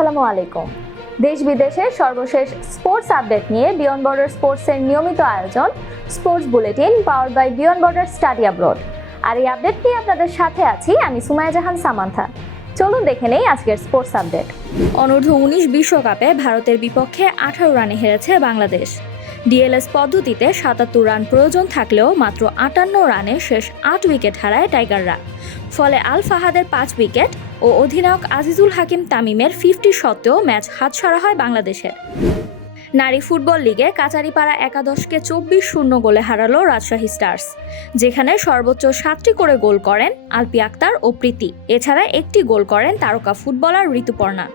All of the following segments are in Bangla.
আসসালামু আলাইকুম। দেশ বিদেশের সর্বশেষ স্পোর্টস আপডেট নিয়ে বিয়ন্ড বর্ডার স্পোর্টসের নিয়মিত আয়োজন sports bulletin powered by Beyond Border study abroad. আর এই আপডেট নিয়ে আপনাদের সাথে আছি আমি সুমাইয়া জাহান সামান্থা। চলুন দেখে নেই আজকের স্পোর্টস আপডেট। অনূর্ধ্ব ১৯ বিশ্বকাপে ভারতের বিপক্ষে ১৮ রানে হেরেছে বাংলাদেশ। ডিএলএস পদ্ধতিতে ৭৭ রান প্রয়োজন থাকলেও মাত্র ৫৮ রানে শেষ ৮ উইকেট হারায় টাইগাররা। ফলে আল ফাহাদের ৫ উইকেট ও অধিনায়ক আজিজুল হাকিম তামিমের 50 সত্ত্বেও ম্যাচ হাতছাড়া হয় বাংলাদেশের। নারী ফুটবল লিগে কাচারিপাড়া একাদশকে ২৪-০ গোলে হারালো রাজশাহী স্টার্স, যেখানে সর্বোচ্চ ৭টি করে গোল করেন আলপি আক্তার ও প্রীতি। এছাড়া একটি গোল করেন তারকা ফুটবলার ঋতুপর্ণা।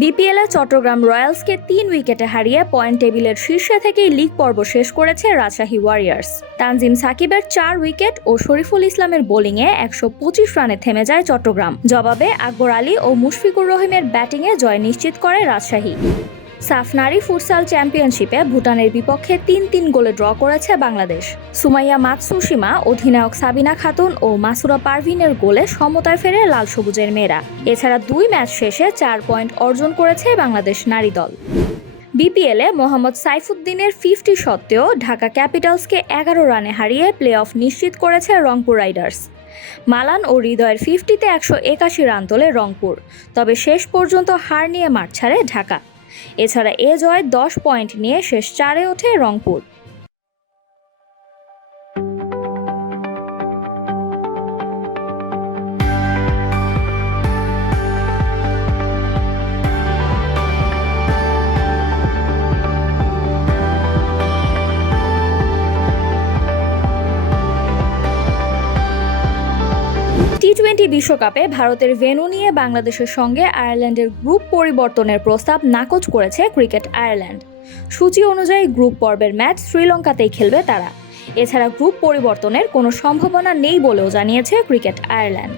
বিপিএলে চট্টগ্রাম রয়্যালসকে ৩ উইকেটে হারিয়ে পয়েন্ট টেবিলের শীর্ষে থেকেই লিগ পর্ব শেষ করেছে রাজশাহী ওয়ারিয়র্স। তানজিম সাকিবের ৪ উইকেট ও শরীফুল ইসলামের বোলিংয়ে ১২৫ রানে থেমে যায় চট্টগ্রাম। জবাবে আকবর আলী ও মুশফিকুর রহিমের ব্যাটিংয়ে জয় নিশ্চিত করে রাজশাহী। সাফ নারী ফুটসাল চ্যাম্পিয়নশিপে ভুটানের বিপক্ষে ৩-৩ গোলে ড্র করেছে বাংলাদেশ। সুমাইয়া মাতসুশিমা, অধিনায়ক সাবিনা খাতুন ও মাসুরা পারভিনের গোলে সমতায় ফেরে লাল সবুজের মেয়েরা। এছাড়া ২ ম্যাচ শেষে ৪ পয়েন্ট অর্জন করেছে বাংলাদেশ নারী দল। বিপিএলে মোহাম্মদ সাইফুদ্দিনের 50 সত্ত্বেও ঢাকা ক্যাপিটালসকে ১১ রানে হারিয়ে প্লে অফ নিশ্চিত করেছে রংপুর রাইডার্স। মালান ও হৃদয়ের 50-তে ১৮১ রান তোলে রংপুর, তবে শেষ পর্যন্ত হার নিয়ে মাঠ ছাড়ে ঢাকা। এছাড়া এ জয় ১০ পয়েন্ট নিয়ে শেষ ৪-এ ওঠে রংপুর। টি-20 বিশ্বকাপে ভারতের ভেন্যু নিয়ে বাংলাদেশের সঙ্গে আয়ারল্যান্ডের গ্রুপ পরিবর্তনের প্রস্তাব নাকচ করেছে ক্রিকেট আয়ারল্যান্ড। সূচি অনুযায়ী গ্রুপ পর্বের ম্যাচ শ্রীলঙ্কাতেই খেলবে তারা। এছাড়া গ্রুপ পরিবর্তনের কোনো সম্ভাবনা নেই বলেও জানিয়েছে ক্রিকেট আয়ারল্যান্ড।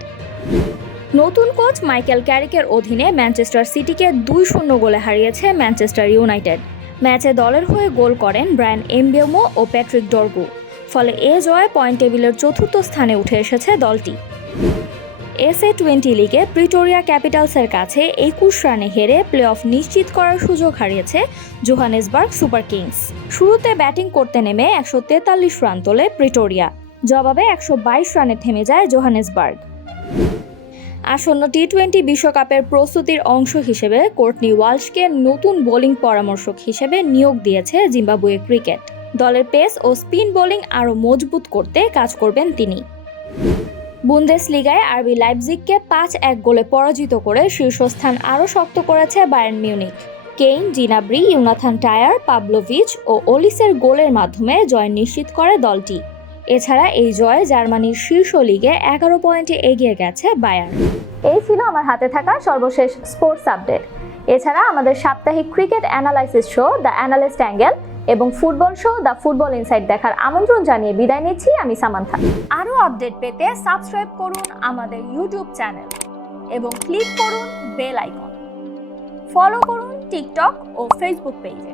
নতুন কোচ মাইকেল ক্যারিকের অধীনে ম্যানচেস্টার সিটিকে ২-০ গোলে হারিয়েছে ম্যানচেস্টার ইউনাইটেড। ম্যাচে দলের হয়ে গোল করেন ব্রায়ান এমবেউমো ও প্যাট্রিক ডর্গু। ফলে এ জয়ে পয়েন্ট টেবিলের ৪র্থ স্থানে উঠে এসেছে দলটি। SA-20 লিগে প্রিটোরিয়া ক্যাপিটালসের কাছে ২১ রানে হেরে প্লে অফ নিশ্চিত করার সুযোগ হারিয়েছে জোহানেসবার্গ সুপার কিংস। শুরুতে ব্যাটিং করতে নেমে ১৪৩ রান তোলে প্রিটোরিয়া। জবাবে ১২২ রানে থেমে যায় জোহানেসবার্গ। আসন্ন টি-20 বিশ্বকাপের প্রস্তুতির অংশ হিসেবে কোর্টনি ওয়ালশকে নতুন বোলিং পরামর্শক হিসেবে নিয়োগ দিয়েছে জিম্বাবুয়ে ক্রিকেট। দলের পেস ও স্পিন বোলিং আরও মজবুত করতে কাজ করবেন তিনি। বুন্দেসলিগায় আরবি লাইপজিগকে ৫-১ গোলে পরাজিত করে শীর্ষস্থান আরও শক্ত করেছে Bayern Munich. Kane, Gnabry, Jonathan Tah, Pavlovic ও ওলিসের গোলের মাধ্যমে জয় নিশ্চিত করে দলটি। এছাড়া এই জয়ে জার্মানির শীর্ষ লিগে ১১ পয়েন্টে এগিয়ে গেছে বায়ার্ন। এই ছিল আমার হাতে থাকা সর্বশেষ স্পোর্টস আপডেট। এছাড়া আমাদের সাপ্তাহিক cricket analysis show the analyst angle এবং football show the football insight দেখার আমন্ত্রণ জানিয়ে বিদায় নিচ্ছি আমি সামান্থা। আরও আপডেট পেতে সাবস্ক্রাইব করুন আমাদের ইউটিউব চ্যানেল এবং ক্লিক করুন বেল আইকন। ফলো করুন টিকটক ও ফেসবুক পেজে।